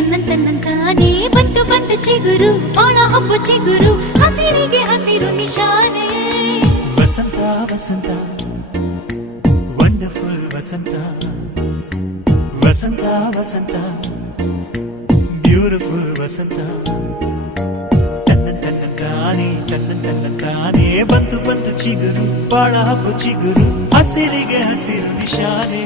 ತನ್ನಂತಾನೇ ಬಂತು ಬಂತು ಚಿಗುರು ಬಾಳ ಹಬ್ಬ ಚಿಗುರು ಹಸಿರಿಗೆ ಹಸಿರು ನಿಶಾನೆ ವಸಂತ ವಸಂತ ವಂಡರ್ಫುಲ್ ವಸಂತ ವಸಂತ ವಸಂತ ಬ್ಯೂಟಿಫುಲ್ ವಸಂತ ತನ್ನಂತಾನೇ ಬಂತು ಬಂತು ಚಿಗುರು ಬಾಳ ಹಬ್ಬ ಚಿಗುರು ಹಸಿರಿಗೆ ಹಸಿರು ನಿಶಾನೆ